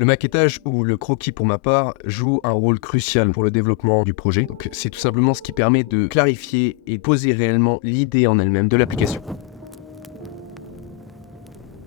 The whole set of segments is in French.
Le maquettage ou le croquis pour ma part joue un rôle crucial pour le développement du projet. Donc c'est tout simplement ce qui permet de clarifier et poser réellement l'idée en elle-même de l'application.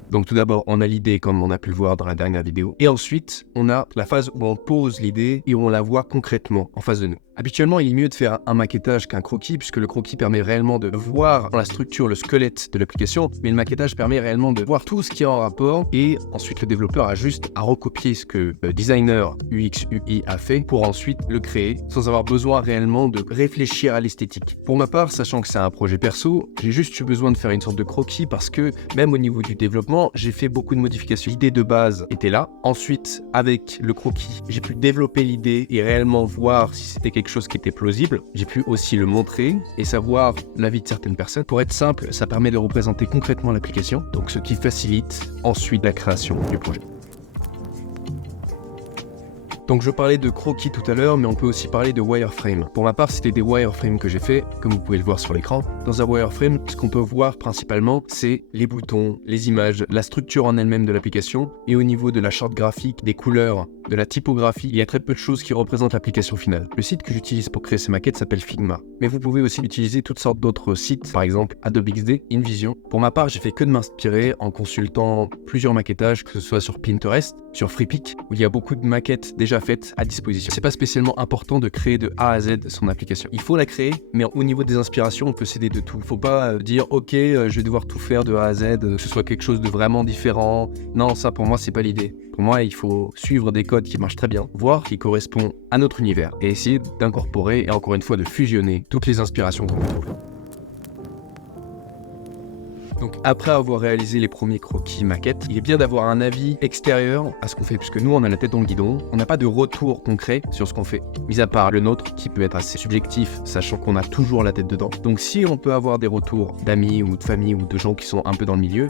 Donc tout d'abord, on a l'idée comme on a pu le voir dans la dernière vidéo. Et ensuite, on a la phase où on pose l'idée et où on la voit concrètement en face de nous. Habituellement, il est mieux de faire un maquettage qu'un croquis puisque le croquis permet réellement de voir la structure, le squelette de l'application, mais le maquettage permet réellement de voir tout ce qui est en rapport et ensuite le développeur a juste à recopier ce que le designer UX UI a fait pour ensuite le créer sans avoir besoin réellement de réfléchir à l'esthétique. Pour ma part, sachant que c'est un projet perso, j'ai juste eu besoin de faire une sorte de croquis parce que même au niveau du développement, j'ai fait beaucoup de modifications. L'idée de base était là. Ensuite, avec le croquis, j'ai pu développer l'idée et réellement voir si c'était quelque chose qui était plausible. J'ai pu aussi le montrer et savoir l'avis de certaines personnes. Pour être simple, ça permet de représenter concrètement l'application, donc ce qui facilite ensuite la création du projet. Donc je parlais de croquis tout à l'heure, mais on peut aussi parler de wireframe. Pour ma part, c'était des wireframes que j'ai fait, comme vous pouvez le voir sur l'écran. Dans un wireframe, ce qu'on peut voir principalement, c'est les boutons, les images, la structure en elle-même de l'application, et au niveau de la charte graphique, des couleurs, de la typographie, il y a très peu de choses qui représentent l'application finale. Le site que j'utilise pour créer ces maquettes s'appelle Figma, mais vous pouvez aussi utiliser toutes sortes d'autres sites, par exemple Adobe XD, InVision. Pour ma part, j'ai fait que de m'inspirer en consultant plusieurs maquettages, que ce soit sur Pinterest, sur Freepik, où il y a beaucoup de maquettes déjà faites à disposition. C'est pas spécialement important de créer de A à Z son application. Il faut la créer, mais au niveau des inspirations, on peut s'aider de tout. Il faut pas dire ok, je vais devoir tout faire de A à Z, que ce soit quelque chose de vraiment différent. Non, ça pour moi c'est pas l'idée. Pour moi, il faut suivre des codes qui marchent très bien, voir qui correspondent à notre univers et essayer d'incorporer et encore une fois de fusionner toutes les inspirations qu'on trouve. Donc après avoir réalisé les premiers croquis maquettes, il est bien d'avoir un avis extérieur à ce qu'on fait, puisque nous on a la tête dans le guidon, on n'a pas de retour concret sur ce qu'on fait, mis à part le nôtre qui peut être assez subjectif, sachant qu'on a toujours la tête dedans. Donc si on peut avoir des retours d'amis ou de famille ou de gens qui sont un peu dans le milieu,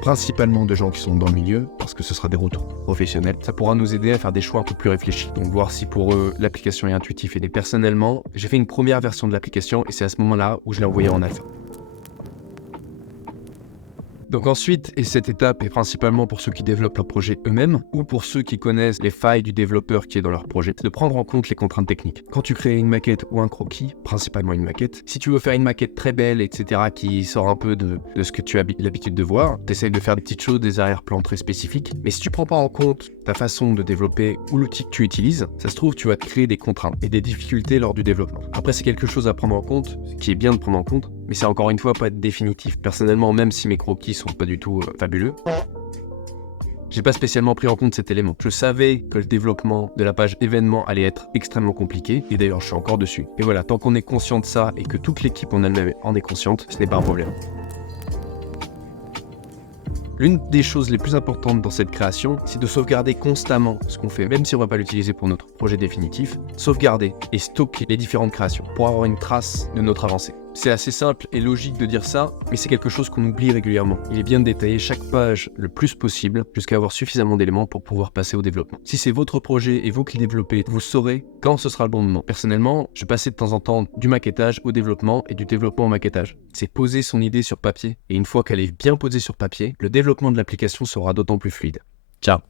principalement de gens qui sont dans le milieu, parce que ce sera des retours professionnels, ça pourra nous aider à faire des choix un peu plus réfléchis. Donc voir si pour eux l'application est intuitive. Et personnellement, j'ai fait une première version de l'application et c'est à ce moment-là où je l'ai envoyée en alpha. Donc ensuite, et cette étape est principalement pour ceux qui développent leur projet eux-mêmes ou pour ceux qui connaissent les failles du développeur qui est dans leur projet, c'est de prendre en compte les contraintes techniques. Quand tu crées une maquette ou un croquis, principalement une maquette, si tu veux faire une maquette très belle, etc., qui sort un peu de ce que tu as l'habitude de voir, tu essayes de faire des petites choses, des arrière-plans très spécifiques, mais si tu prends pas en compte ta façon de développer ou l'outil que tu utilises, ça se trouve, tu vas te créer des contraintes et des difficultés lors du développement. Après, c'est quelque chose à prendre en compte, ce qui est bien de prendre en compte, mais c'est encore une fois pas définitif. Personnellement, même si mes croquis sont pas du tout fabuleux, j'ai pas spécialement pris en compte cet élément. Je savais que le développement de la page événement allait être extrêmement compliqué, et d'ailleurs je suis encore dessus. Et voilà, tant qu'on est conscient de ça et que toute l'équipe en elle-même en est consciente, ce n'est pas un problème. L'une des choses les plus importantes dans cette création, c'est de sauvegarder constamment ce qu'on fait, même si on ne va pas l'utiliser pour notre projet définitif, sauvegarder et stocker les différentes créations pour avoir une trace de notre avancée. C'est assez simple et logique de dire ça, mais c'est quelque chose qu'on oublie régulièrement. Il est bien de détailler chaque page le plus possible jusqu'à avoir suffisamment d'éléments pour pouvoir passer au développement. Si c'est votre projet et vous qui le développez, vous saurez quand ce sera le bon moment. Personnellement, je passais de temps en temps du maquettage au développement et du développement au maquettage. C'est poser son idée sur papier et une fois qu'elle est bien posée sur papier, le développement de l'application sera d'autant plus fluide. Ciao.